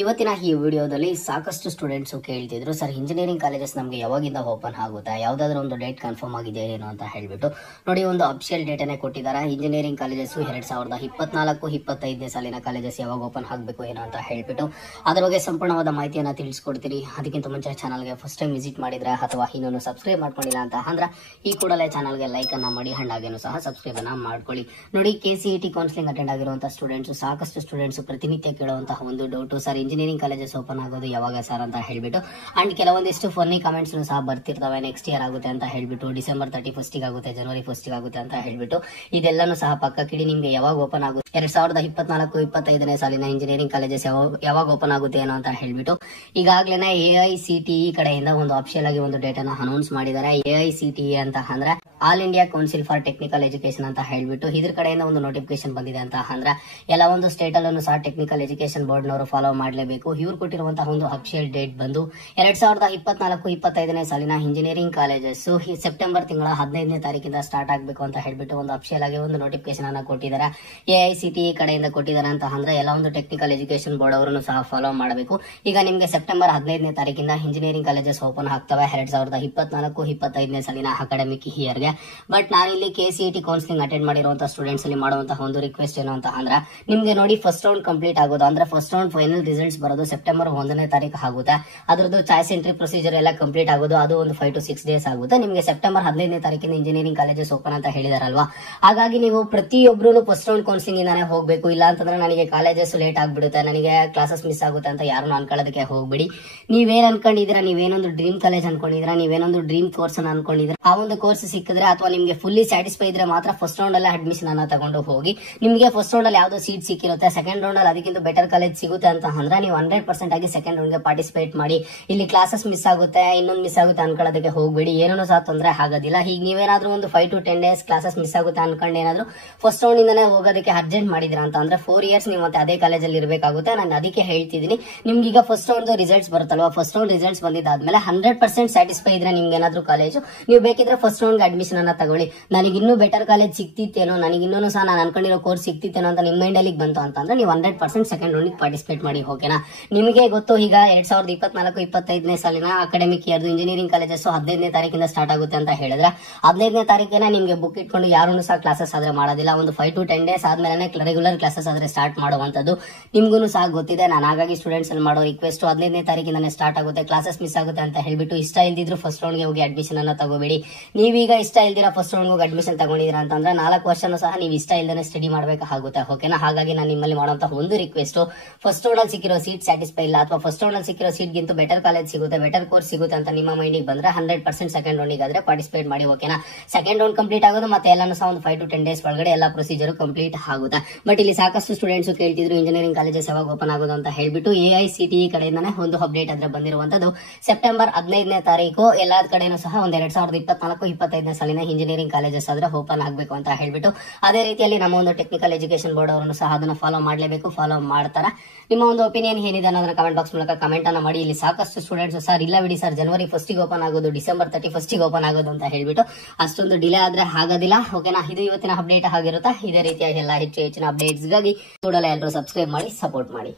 ಇವತ್ತಿನ ಈ ವಿಡಿಯೋದಲ್ಲಿ ಸಾಕಷ್ಟು ಸ್ಟೂಡೆಂಟ್ಸ್ ಕೇಳ್ತಿದ್ರು, ಸರ್ ಇಂಜಿನಿಯರಿಂಗ್ ಕಾಲೇಜಸ್ ನಮಗೆ ಯಾವಾಗಿಂದ ಓಪನ್ ಆಗುತ್ತೆ, ಯಾವುದಾದ್ರೂ ಒಂದು ಡೇಟ್ ಕನ್ಫರ್ಮ್ ಆಗಿದೆ ಏನು ಅಂತ ಹೇಳ್ಬಿಟ್ಟು. ನೋಡಿ, ಒಂದು ಅಫಿಷಿಯಲ್ ಡೇಟನ್ನೇ ಕೊಟ್ಟಿದ್ದಾರೆ. ಇಂಜಿನಿಯರಿಂಗ್ ಕಾಲೇಜಸ್ 2024-25ನೇ ಸಾಲಿನ ಕಾಲೇಜಸ್ ಯಾವಾಗ ಓಪನ್ ಆಗಬೇಕು ಏನೋ ಅಂತ ಹೇಳ್ಬಿಟ್ಟು ಅದರ ಬಗ್ಗೆ ಸಂಪೂರ್ಣವಾದ ಮಾಹಿತಿಯನ್ನು ತಿಳಿಸ್ಕೊಡ್ತೀನಿ. ಅದಕ್ಕಿಂತ ಮುಂಚೆ ಚಾನಲ್ಗೆ ಫಸ್ಟ್ ಟೈಮ್ ವಿಸಿಟ್ ಮಾಡಿದ್ರೆ ಅಥವಾ ಇನ್ನೊಂದು ಸಬ್ಸ್ಕ್ರೈಬ್ ಮಾಡ್ಕೊಂಡಿಲ್ಲ ಅಂತ ಅಂದ್ರೆ ಈ ಕೂಡಲೇ ಚಾನಲ್ಗೆ ಲೈಕ್ ಅನ್ನ ಮಾಡಿ, ಹಾಗೇನು ಸಹ ಸಬ್ಸ್ಕ್ರೈಬ್ ಅನ್ನ ಮಾಡ್ಕೊಳ್ಳಿ. ನೋಡಿ, KCET ಕೌನ್ಸಿಲಿಂಗ್ ಅಟೆಂಡ್ ಆಗಿರುವಂತಹ ಸ್ಟೂಡೆಂಟ್ಸ್, ಸಾಕಷ್ಟು ಸ್ಟೂಡೆಂಟ್ಸ್ ಪ್ರತಿನಿತ್ಯ ಕೇಳುವಂತಹ ಒಂದು doubt, sir engineering colleges open ಆಗೋದು ಯಾವಾಗ ಸರ್ ಅಂತ ಹೇಳ್ಬಿಟ್ಟು. ಅಂಡ್ ಕೆಲವೊಂದಿಷ್ಟು ಫನ್ನಿ ಕಮೆಂಟ್ಸ್ ಸಹ ಬರ್ತಿರ್ತವೆ, ನೆಕ್ಸ್ಟ್ ಇಯರ್ ಆಗುತ್ತೆ ಅಂತ ಹೇಳ್ಬಿಟ್ಟು, ಡಿಸೆಂಬರ್ 31st ಆಗುತ್ತೆ, ಜನವರಿ 1st ಆಗುತ್ತೆ ಅಂತ ಹೇಳ್ಬಿಟ್ಟು. ಇದೆಲ್ಲಾನು ಸಹ ಪಕ್ಕ ಕಿಡಿ ನಿಮ್ಗೆ ಯಾವಾಗ ಓಪನ್ ಆಗುತ್ತೆ, 2024-25ನೇ ಸಾಲಿನ ಇಂಜಿನಿಯರಿಂಗ್ ಕಾಲೇಜಸ್ ಯಾವಾಗ ಓಪನ್ ಆಗುತ್ತೆ ಏನೋ ಅಂತ ಹೇಳ್ಬಿಟ್ಟು ಈಗಾಗಲೇ AICTE ಕಡೆಯಿಂದ ಒಂದು ಅಫಿಷಿಯಲ್ ಆಗಿ ಒಂದು ಡೇಟ್ ಅನ್ನ ಅನೌನ್ಸ್ ಮಾಡಿದ್ದಾರೆ. AICTE ಅಂತ ಅಂದ್ರೆ all India council for technical education ಅಂತ ಹೇಳ್ಬಿಟ್ಟು ಇದ್ರ ಕಡೆಯಿಂದ ಒಂದು ನೋಟಿಫಿಕೇಶನ್ ಬಂದಿದೆ ಅಂತ ಅಂದ್ರೆ ಎಲ್ಲ ಒಂದು ಸ್ಟೇಟ್ ಅಲ್ಲೂ ಸಹ ಟೆಕ್ನಿಕಲ್ ಎಜುಕೇಶನ್ ಬೋರ್ಡ್ ನವರು ಫಾಲೋ ಮಾಡಲೇಬೇಕು. ಇವ್ರು ಕೊಟ್ಟಿರುವಂತಹ ಒಂದು ಅಫಿಷಿಯಲ್ ಡೇಟ್ ಬಂದು 2024-25ನೇ ಸಾಲಿನ ಇಂಜಿನಿಯರಿಂಗ್ ಕಾಲೇಜಸ್ ಸೆಪ್ಟೆಂಬರ್ ತಿಂಗಳ 15ನೇ ತಾರೀಕಿಂದ ಸ್ಟಾರ್ಟ್ ಆಗಬೇಕು ಅಂತ ಹೇಳ್ಬಿಟ್ಟು ಒಂದು ಅಫಿಷಿಯಲ್ ಆಗಿ ಒಂದು ನೋಟಿಫಿಕೇಶನ್ ಅನ್ನ ಕೊಟ್ಟಿದ್ದಾರೆ. AICTE ಕಡೆಯಿಂದ ಕೊಟ್ಟಿದ್ದಾರೆ ಅಂತ ಅಂದ್ರೆ ಎಲ್ಲ ಒಂದು ಟೆಕ್ನಿಕಲ್ ಎಜುಕೇಶನ್ ಬೋರ್ಡ್ ಅವರನ್ನು ಸಹ ಫಾಲೋ ಮಾಡಬೇಕು. ಈಗ ನಿಮಗೆ ಸೆಪ್ಟೆಂಬರ್ 15ನೇ ತಾರೀಕಿಂದ ಇಂಜಿನಿಯರಿಂಗ್ ಕಾಲೇಜಸ್ ಓಪನ್ ಆಗ್ತವೆ 2024-25ನೇ ಸಾಲಿನ ಅಕಾಡೆಮಿಕ್ ಇಯರ್ಗೆ. ಬಟ್ ನಾನು ಇಲ್ಲಿ KCET ಕೌನ್ಸಿಲಿಂಗ್ ಅಟೆಂಡ್ ಮಾಡಿರುವಂತಹ ಸ್ಟೂಡೆಂಟ್ಸ್ ಅಲ್ಲಿ ಮಾಡುವಂತಹ ಒಂದು ರಿಕ್ವೆಸ್ಟ್ ಏನು ಅಂತ ಅಂದ್ರೆ, ನಿಮ್ಗೆ ನೋಡಿ ಫಸ್ಟ್ ರೌಂಡ್ ಕಂಪ್ಲೀಟ್ ಆಗೋದು ಅಂದ್ರೆ ಫಸ್ಟ್ ರೌಂಡ್ ಫೈನಲ್ ರಿಸಲ್ಟ್ಸ್ ಬರೋದು ಸೆಪ್ಟೆಂಬರ್ 1ನೇ ತಾರೀಕು ಆಗುತ್ತೆ. ಅದರದ್ದು ಚಾಯ್ಸ್ ಎಂಟ್ರಿ ಪ್ರೊಸೀಜರ್ ಎಲ್ಲ ಕಂಪ್ಲೀಟ್ ಆಗೋದು ಅದು ಒಂದು 5 to 6 ಡೇಸ್ ಆಗುತ್ತೆ. ನಿಮಗೆ ಸೆಪ್ಟೆಂಬರ್ 15ನೇ ತಾರೀಕಿನ ಇಂಜಿನಿಯರಿಂಗ್ ಕಾಲೇಜಸ್ ಓಪನ್ ಅಂತ ಹೇಳಿದಾರಲ್ವಾ, ಹಾಗಾಗಿ ನೀವು ಪ್ರತಿಯೊಬ್ಬರು ಫಸ್ಟ್ ರೌಂಡ್ ಕೌನ್ಸಿಲಿಂಗ್ ಇಂದಾನೆ ಹೋಗಬೇಕು. ಇಲ್ಲ ಅಂತಂದ್ರೆ ನನಗೆ ಕಾಲೇಜಸ್ ಲೇಟ್ ಆಗ್ಬಿಡುತ್ತೆ, ನನಗೆ ಕ್ಲಾಸಸ್ ಮಿಸ್ ಆಗುತ್ತೆ ಅಂತ ಯಾರನ್ನು ಅನ್ಕೊಳ್ಳೋದಕ್ಕೆ ಹೋಗ್ಬಿಡಿ. ನೀವೇನ್ ಅನ್ಕೊಂಡಿದ್ದೀರಾ, ನೀವೇನೊಂದು ಡ್ರೀಮ್ ಕಾಲೇಜ್ ಅನ್ಕೊಂಡಿದ್ದೀರಾ, ನೀವೇನೊಂದು ಡ್ರೀಮ್ ಕೋರ್ಸ್ ಅನ್ನ ಅನ್ಕೊಂಡಿದ್ದೀರಾ, ಆ ಒಂದು ಕೋರ್ಸ್ ಸಿಕ್ಕಿದ್ರೆ ಅಥವಾ ನಿಮಗೆ ಫುಲ್ಲಿ ಸ್ಯಾಟಿಸ್ಫೈ ಇದ್ರೆ ಮಾತ್ರ ಫಸ್ಟ್ ರೌಂಡ್ ಅಲ್ಲೇ ಅಡ್ಮಿಷನ್ ಅನ್ನ ತಗೊಂಡು ಹೋಗಿ. ನಿಮಗೆ ಫಸ್ಟ್ ರೌಂಡ್ ಅಲ್ಲಿ ಯಾವ್ದೋ ಸೀಟ್ ಸಿಕ್ಕಿರುತ್ತೆ, ಸೆಕೆಂಡ್ ರೌಂಡ್ ಅಲ್ಲಿ ಅದಕ್ಕಿಂತ ಬೆಟರ್ ಕಾಲೇಜ್ ಸಿಗುತ್ತೆ ಅಂತ ಅಂದ್ರೆ ನೀವು 100% ಆಗಿ ಸೆಕೆಂಡ್ ರೌಂಡ್ ಗೆ ಪಾರ್ಟಿಸಿಪೇಟ್ ಮಾಡಿ. ಇಲ್ಲಿ ಕ್ಲಾಸಸ್ ಮಿಸ್ ಆಗುತ್ತೆ, ಇನ್ನೊಂದು ಮಿಸ್ ಆಗುತ್ತೆ ಅನ್ಕೊಳ್ಳೋದಕ್ಕೆ ಹೋಗ್ಬೇಡಿ, ಏನೂ ಸಹ ತೊಂದರೆ ಆಗೋದಿಲ್ಲ. ಈಗ ನೀವೇನಾದ್ರೂ ಒಂದು 5 to 10 ಡೇಸ್ ಕ್ಲಾಸಸ್ ಮಿಸ್ ಆಗುತ್ತೆ ಅನ್ಕೊಂಡು ಏನಾದ್ರು ಫಸ್ಟ್ ರೌಂಡ್ ಇಂದಾನೆ ಹೋಗೋದಕ್ಕೆ ಅರ್ಜೆಂಟ್ ಮಾಡಿದ್ರ ಅಂತ ಅಂದ್ರೆ 4 years ನೀವು ಮತ್ತೆ ಅದೇ ಕಾಲೇಜಲ್ಲಿ ಇರಬೇಕಾಗುತ್ತೆ. ನಾನು ಅದಕ್ಕೆ ಹೇಳ್ತಿದ್ದೀನಿ, ನಿಮ್ಗೆ ಈಗ ಫಸ್ಟ್ ರೌಂಡ್ ರಿಸಲ್ಟ್ಸ್ ಬರುತ್ತಲ್ವಾ, ಫಸ್ಟ್ ರೌಂಡ್ ರಿಸಲ್ಟ್ಸ್ ಬಂದಿದ್ದಾದ್ಮೇಲೆ 100% ಸ್ಯಾಟಿಸ್ಫೈ ಇದ್ರೆ ನಿಮ್ಗೆ ಏನಾದ್ರು ಕಾಲೇಜು, ನೀವು ಬೇಕಿದ್ರೆ ಫಸ್ಟ್ ರೌಂಡ್ ಅಡ್ಮಿಷನ್ ಅನ್ನ ತಗೊಳ್ಳಿ. ನನಗೆ ಇನ್ನೂ ಬೆಟರ್ ಕಾಲೇಜ್ ಸಿಕ್ತಿತ್ತೇನೋ, ನನಗೆ ಇನ್ನೂ ಸಹ ನಾನು ಅನ್ಕೊಂಡಿರೋ ಕೋರ್ಸ್ ಸಿಕ್ತಿತ್ತೇನೋ ಅಂತ ನಿಮ್ಮ ಮೈಂಡ್ ಅಲ್ಲಿ ಬಂತು ಅಂತಂದ್ರೆ ನೀವು 100% ಸೆಕೆಂಡ್ ರೌಂಡ್ ಪಾರ್ಟಿಸಿಪೇಟ್ ಮಾಡಿ. ಓಕೆನಾ? ನಿಮಗೆ ಗೊತ್ತು, ಈಗ 2024-25ನೇ ಸಾಲಿನ ಅಕಾಡೆಮಿಕ್ ಇಯರ್ ಇಂಜಿನಿಯರಿಂಗ್ ಕಾಲೇಜಸ್ 15ನೇ ತಾರೀಕಿಂದ ಸ್ಟಾರ್ಟ್ ಆಗುತ್ತೆ ಅಂತ ಹೇಳಿದ್ರೆ 15ನೇ ತಾರೀಕಿನ ನಿಮ್ಗೆ ಬುಕ್ ಇಟ್ಕೊಂಡು ಯಾರು ಸಹ ಕ್ಲಾಸಸ್ ಆದ್ರೆ ಮಾಡೋದಿಲ್ಲ. ಒಂದು 5 to 10 ಡೇಸ್ ಆದ್ಮೇಲೆ ರೆಗ್ಯುಲರ್ ಕ್ಲಾಸಸ್ ಆದ್ರೆ ಸ್ಟಾರ್ಟ್ ಮಾಡುವಂತದ್ದು ನಿಮ್ಗೂ ಸಹ ಗೊತ್ತಿದೆ. ನಾನು ಹಾಗಾಗಿ ಸ್ಟೂಡೆಂಟ್ಸ್ ಅಲ್ಲಿ ಮಾಡೋ ರಿಕ್ವೆಸ್ಟ್ 15ನೇ ತಾರೀಕಿಂದಾನೆ ಸ್ಟಾರ್ಟ್ ಆಗುತ್ತೆ, ಕ್ಲಾಸಸ್ ಮಿಸ್ ಆಗುತ್ತೆ ಅಂತ ಹೇಳ್ಬಿಟ್ಟು ಇಷ್ಟ ಇಲ್ದಿದ್ರು ಫಸ್ಟ್ ರೌಂಡ್ ಗೆ ಹೋಗಿ ಅಡ್ಮಿಷನ್ ಅನ್ನ ತಗೋಬೇಡಿ. ನೀವೀಗ ಇಷ್ಟ ಇಲ್ದಿರಾ ಫಸ್ಟ್ ರೌಂಡ್ ಹೋಗಿ ಅಡ್ಮಿಷನ್ ತಗೊಂಡಿದ್ದೀರಾ ಅಂತಂದ್ರೆ 4 ವರ್ಷನೂ ಸಹ ನೀವು ಇಷ್ಟ ಇಲ್ದೇ ಸ್ಟಡಿ ಮಾಡಬೇಕಾಗುತ್ತೆ. ಓಕೆನಾ? ಹಾಗಾಗಿ ನಾನು ನಿಮ್ಮಲ್ಲಿ ಮಾಡುವಂತಹ ಒಂದು ರಿಕ್ವೆಸ್ಟ್, ಫಸ್ಟ್ ರೌಂಡ್ ಅಲ್ಲಿ ಸಿಕ್ಕಿರೋ ಸೀಟ್ ಸ್ಯಾಟಿಸ್ಫೈ ಇಲ್ಲ ಅಥವಾ ಫಸ್ಟ್ ರೌಂಡ್ ಅಲ್ಲಿ ಸಿಕ್ಕಿರೋ ಸೀಟ್ ಗಿಂತ ಬೆಟರ್ ಕಾಲೇಜ್ ಸಿಗುತ್ತೆ, ಬೆಟರ್ ಕೋರ್ಸ್ ಸಿಗುತ್ತೆ ಅಂತ ನಿಮ್ಮ ಮೈಂಡಿಗೆ ಬಂದ್ರೆ 100% ಸೆಕೆಂಡ್ ರೌಂಡ್ ಆದ್ರೆ ಪಾರ್ಟಿಸಿಪೇಟ್ ಮಾಡಿ. ಓಕೆನಾ? ಸೆಕೆಂಡ್ ರೌಂಡ್ ಕಂಪ್ಲೀಟ್ ಆಗೋದು ಮತ್ತೆ ಎಲ್ಲಾನು ಸಹ ಒಂದು 5 to 10 ಡೇಸ್ ಒಳಗಡೆ ಎಲ್ಲ ಪ್ರೊಸೀಜರ್ ಕಂಪ್ಲೀಟ್ ಆಗುತ್ತೆ. ಬಟ್ ಇಲ್ಲಿ ಸಾಕಷ್ಟು ಸ್ಟೂಡೆಂಟ್ಸ್ ಕೇಳ್ತಿದ್ರು ಇಂಜಿನಿಯರಿಂಗ್ ಕಾಲೇಜಸ್ ಯಾವಾಗ ಓಪನ್ ಆಗೋದು ಅಂತ ಹೇಳ್ಬಿಟ್ಟು. AICTE ಕಡೆಯಿಂದಾನೆ ಒಂದು ಅಪ್ಡೇಟ್ ಆದ್ರೆ ಬಂದಿರುವಂತದ್ದು ಸೆಪ್ಟೆಂಬರ್ 15ನೇ ತಾರೀಕು ಎಲ್ಲಾ ಕಡೆನೂ ಸಹ ಒಂದು 2024-25ನೇ ಸಾಲಿನ ಇಂಜಿನಿಯರಿಂಗ್ ಕಾಲೇಜಸ್ ಆದ್ರೆ ಓಪನ್ ಆಗಬೇಕು ಅಂತ ಹೇಳ್ಬಿಟ್ಟು. ಅದೇ ರೀತಿಯಲ್ಲಿ ನಮ್ಮ ಒಂದು ಟೆಕ್ನಿಕಲ್ ಎಜುಕೇಶನ್ ಬೋರ್ಡ್ ಅವರನ್ನು ಸಹ ಅದನ್ನ ಫಾಲೋ ಮಾಡಲೇಬೇಕು, ಫಾಲೋ ಮಾಡ್ತಾರೆ. ನಿಮ್ಮ ಒಂದು ಒಪಿನಿಯನ್ ಏನಿದೆ ಅನ್ನೋದನ್ನ ಕಮೆಂಟ್ ಬಾಕ್ಸ್ ಮೂಲಕ ಕಮೆಂಟ್ ಅನ್ನ ಮಾಡಿ. ಇಲ್ಲಿ ಸಾಕಷ್ಟು ಸ್ಟೂಡೆಂಟ್ಸ್ ಸರ್ ಇಲ್ಲ ಬಿಡಿ ಸರ್, ಜನವರಿ 1st ಓಪನ್ ಆಗೋದು, ಡಿಸೆಂಬರ್ 31st ಓಪನ್ ಆಗೋದು ಅಂತ ಹೇಳ್ಬಿಟ್ಟು ಅಷ್ಟೊಂದು ಡಿಲೇ ಆದ್ರೆ ಆಗೋದಿಲ್ಲ. ಓಕೆನಾ? ಇದು ಇವತ್ತಿನ ಅಪ್ಡೇಟ್ ಆಗಿರುತ್ತಾ. ಇದೇ ರೀತಿಯಾಗಿ ಎಲ್ಲ ಹೆಚ್ಚಿನ ಅಪ್ಡೇಟ್ಸ್ ಗಾಗಿ ಕೂಡಲೇ ಎಲ್ಲರೂ ಸಬ್ಸ್ಕ್ರೈಬ್ ಮಾಡಿ, ಸಪೋರ್ಟ್ ಮಾಡಿ.